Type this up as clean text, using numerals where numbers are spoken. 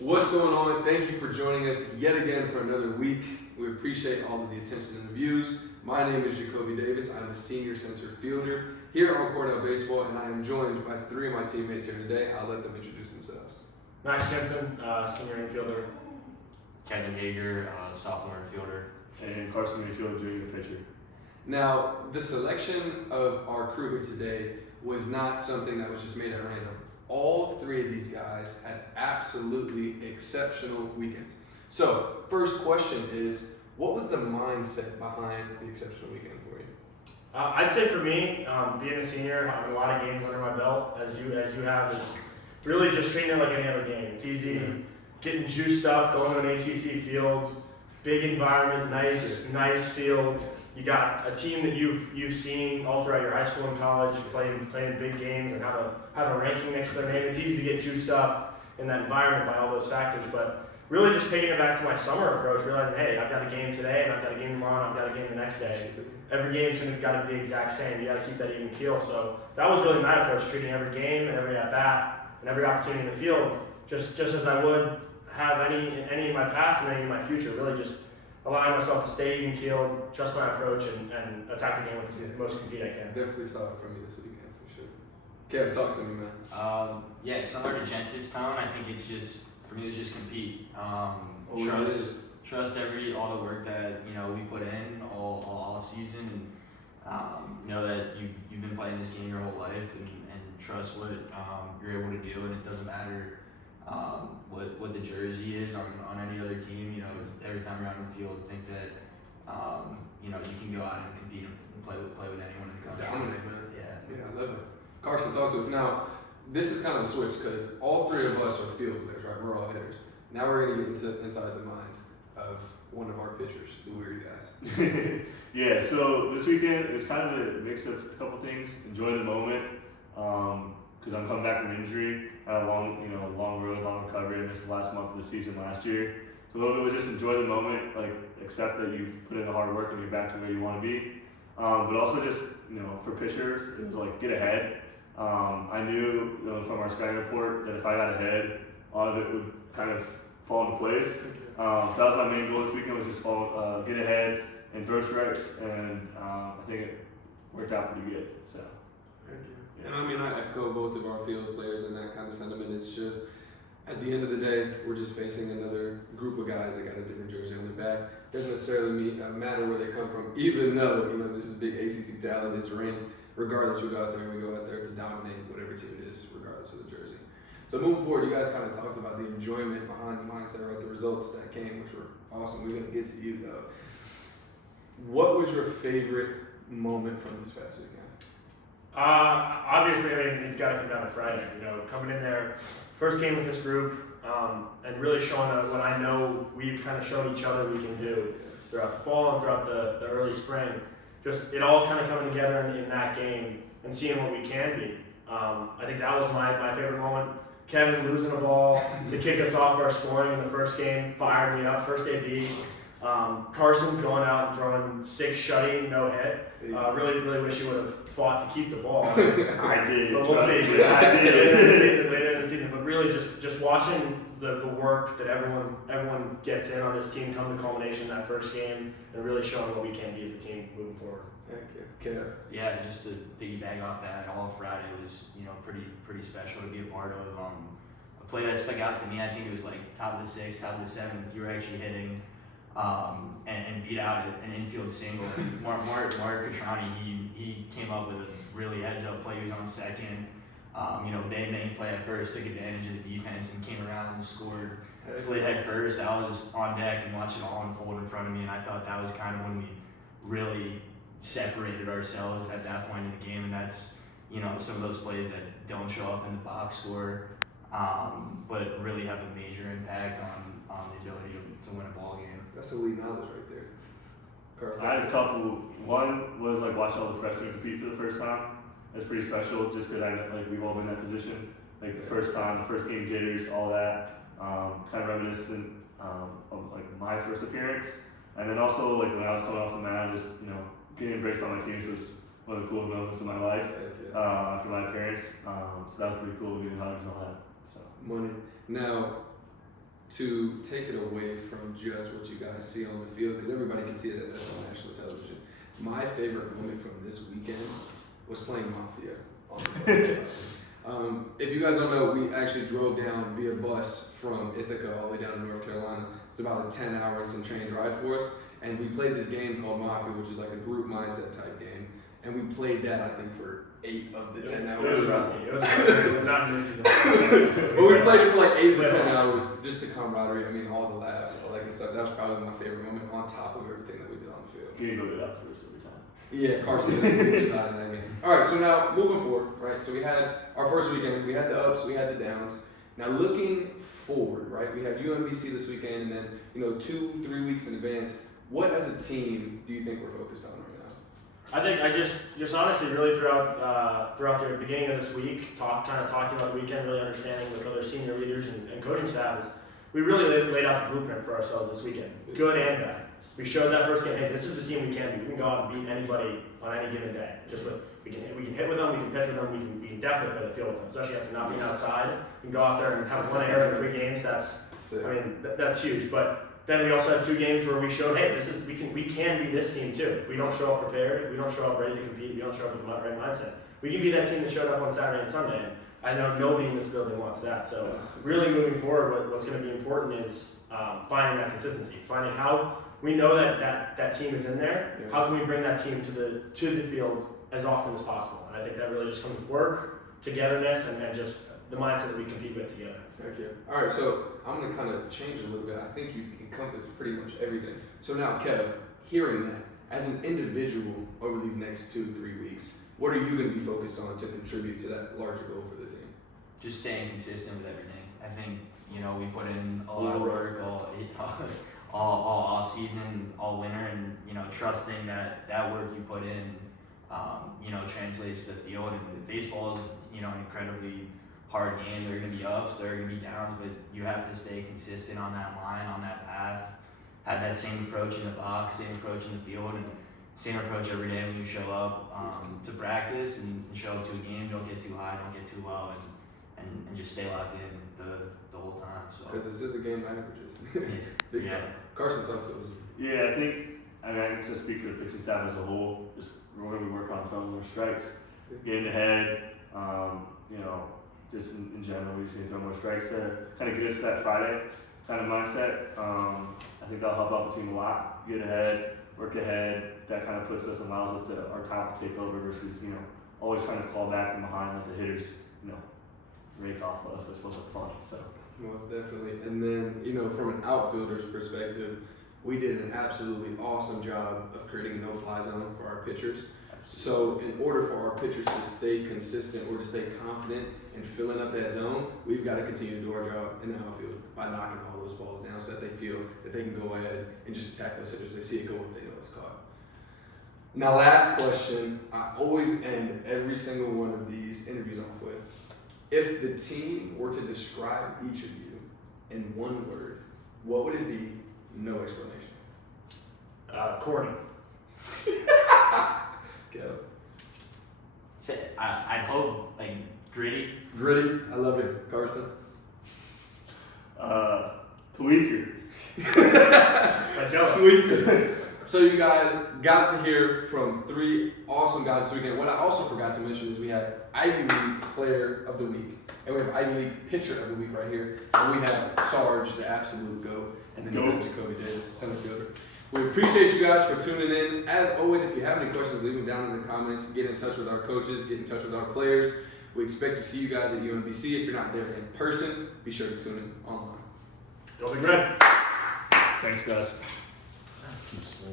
What's going on? Thank you for joining us yet again for another week. We appreciate all of the attention and the views. My name is Jacoby Davis. I'm a senior center fielder here on Cornell Baseball, and I am joined by three of my teammates here today. I'll let them introduce themselves. Max Jensen, senior infielder. Kevin Hager, sophomore infielder. And Carson Mayfield, junior pitcher. Now, the selection of our crew here today was not something that was just made at random. All three of these guys had absolutely exceptional weekends. So, first question is, what was the mindset behind the exceptional weekend for you? I'd say for me, being a senior, having a lot of games under my belt, as you have, is really just treating it like any other game. It's easy, getting juiced up, going to an ACC field, big environment, nice field. You got a team that you've seen all throughout your high school and college playing big games and have a ranking next to their name. It's easy to get juiced up in that environment by all those factors. But really just taking it back to my summer approach, realizing, hey, I've got a game today and I've got a game tomorrow and I've got a game the next day. Every game's got to be the exact same. You got to keep that even keel. So that was really my approach, treating every game and every at bat and every opportunity in the field just as I would have any in my past and any in my future. Really just allowing myself to stay even keeled, trust my approach, and attack the game with the most compete I can. Definitely saw it from you this weekend for sure. Kev, talk to me, man. Yeah, similar to Jensen's tone, I think it's just, for me, it's just compete. Trust all the work that we put in all off season, and know that you've been playing this game your whole life, and trust what you're able to do, and it doesn't matter what the jersey is on any other team. Every time you're out in the field, think that you can go out and compete and play with anyone in the country. Dominate, man. Yeah, I love it. Carson, talk to us now. This is kind of a switch because all three of us are field players, right? We're all hitters. Now we're gonna get inside the mind of one of our pitchers, the weird guys. Yeah, so this weekend it was kind of a mix of a couple things. Enjoy the moment, because I'm coming back from injury. I had a long road, long recovery. I missed the last month of the season last year. So a little bit was just enjoy the moment, like accept that you've put in the hard work and you're back to where you want to be. But also just, for pitchers, it was like get ahead. I knew from our scouting report that if I got ahead, a lot of it would kind of fall into place. So that was my main goal this weekend, was just get ahead and throw strikes, and I think it worked out pretty good. So. Thank you. And I echo both of our field players in that kind of sentiment. It's just, at the end of the day, we're just facing another group of guys that got a different jersey on their back. Doesn't necessarily matter where they come from, even though this is big ACC talent, it's ranked. Regardless, we go out there to dominate whatever team it is, regardless of the jersey. So moving forward, you guys kind of talked about the enjoyment behind the mindset, right? The results that came, which were awesome. We're gonna get to you though. What was your favorite moment from this past weekend? Obviously, it's got to come down to Friday. Coming in there, first game with this group, and really showing what I know we've kind of shown each other we can do throughout the fall and throughout the early spring. Just it all kind of coming together in that game and seeing what we can be. I think that was my favorite moment. Kevin losing a ball to kick us off our scoring in the first game fired me up. First AB. Carson going out and throwing 6 shutting, no hit. Really wish he would have fought to keep the ball. I did. But we'll see. I did. Later in the season. But really just watching the work that everyone gets in on this team come to culmination in that first game and really showing what we can be as a team moving forward. Thank you. Kev. Yeah, just to piggyback off that, all Friday was pretty special to be a part of. A play that stuck out to me, I think it was like top of the 6th, top of the 7th. You were actually hitting and beat out an infield single. Mark Petrani, he came up with a really heads-up play. He was on second. Bang play at first, took advantage of the defense and came around and scored. Slid head first. I was on deck and watched it all unfold in front of me, and I thought that was kind of when we really separated ourselves at that point in the game. And that's some of those plays that don't show up in the box score, but really have a major impact on the ability to win a ball game. That's elite knowledge right there. Carson. I had a couple. One was watching all the freshmen compete for the first time. That's pretty special, just because we've all been in that position. The first time, the first game jitters, all that. Kind of reminiscent of my first appearance. And then also when I was coming off the mound, just getting embraced by my teams was one of the cool moments of my life after my appearance. So that was pretty cool, getting hugs and all that. So money. Now, to take it away from just what you guys see on the field, because everybody can see that that's on national television. My favorite moment from this weekend was playing Mafia on the bus. If you guys don't know, we actually drove down via bus from Ithaca all the way down to North Carolina. It's about a 10-hour and some change ride for us. And we played this game called Mafia, which is like a group mindset type game. And we played that, I think, for 8 of the 10 hours. It was rusty. It was rusty. Not new season. But we played it for like 8 of the 10 hours, just the camaraderie. I mean, all the laughs, all that good stuff. That was probably my favorite moment on top of everything that we did on the field. You go get up first every time. Yeah, Carson Mayfield too hot in that game. All right, so now moving forward, right? So we had our first weekend. We had the ups, we had the downs. Now looking forward, right? We have UMBC this weekend, and then 2-3 weeks in advance. What as a team do you think we're focused on right now? I think I just honestly really throughout the beginning of this week, talking about the weekend, really understanding with other senior leaders and coaching staff is we really laid out the blueprint for ourselves this weekend, good and bad. We showed that first game, hey, this is the team we can be. We can go out and beat anybody on any given day. Just with we can hit with them, we can pitch with them, we can definitely play the field with them, especially after not being outside. You can go out there and have 1 error in 3 games. That's huge. But then we also had 2 games where we showed, hey, we can be this team too. If we don't show up prepared, if we don't show up ready to compete, if we don't show up with the right mindset, we can be that team that showed up on Saturday and Sunday. And I know nobody in this building wants that. So really moving forward, what's going to be important is finding that consistency, finding how we know that team is in there. Yeah. How can we bring that team to the field as often as possible? And I think that really just comes with work, togetherness, and then just the mindset that we compete with together. Thank you. All right, so I'm going to kind of change it a little bit. I think you encompass pretty much everything. So now, Kev, hearing that, as an individual over these next 2-3 weeks, what are you going to be focused on to contribute to that larger goal for the team? Just staying consistent with everything. I think, we put in a lot of work all off season, all winter, and trusting that work you put in, translates to the field. And baseball is, an incredibly hard game. There are going to be ups, there are going to be downs, but you have to stay consistent on that line, on that path. Have that same approach in the box, same approach in the field, and same approach every day when you show up to practice and show up to a game. Don't get too high, don't get too low, and just stay locked in the whole time. Because this is a game of averages. Big time. Carson, talk to us. Yeah, I can just speak for the pitching staff as a whole. We're going to be working on throwing more strikes, getting ahead. Just in general, we just need to throw more strikes to kind of get us to that Friday kind of mindset. I think that'll help out the team a lot. Get ahead, work ahead. That kind of puts us and allows us to our top to take over versus always trying to claw back from behind, let the hitters rake off of us. We're supposed to have fun. So. Most definitely. And then, from an outfielder's perspective, we did an absolutely awesome job of creating a no-fly zone for our pitchers. So in order for our pitchers to stay consistent or to stay confident in filling up that zone, we've got to continue to do our job in the outfield by knocking all those balls down so that they feel that they can go ahead and just attack those hitters. They see it go if they know it's caught. Now, last question. I always end every single one of these interviews off with, if the team were to describe each of you in one word, what would it be? No explanation. Corny. Go. I'd hope gritty. Gritty. I love it. Carson. Tweaker. Tweaker. So you guys got to hear from 3 awesome guys this weekend. What I also forgot to mention is we have Ivy League Player of the Week, and we have Ivy League Pitcher of the Week right here, and we have Sarge, the absolute GOAT, and then we have Jacoby Davis, center fielder. We appreciate you guys for tuning in. As always, if you have any questions, leave them down in the comments. Get in touch with our coaches. Get in touch with our players. We expect to see you guys at UMBC. If you're not there in person, be sure to tune in online. Go Big Red. Thanks, guys. That's too slow.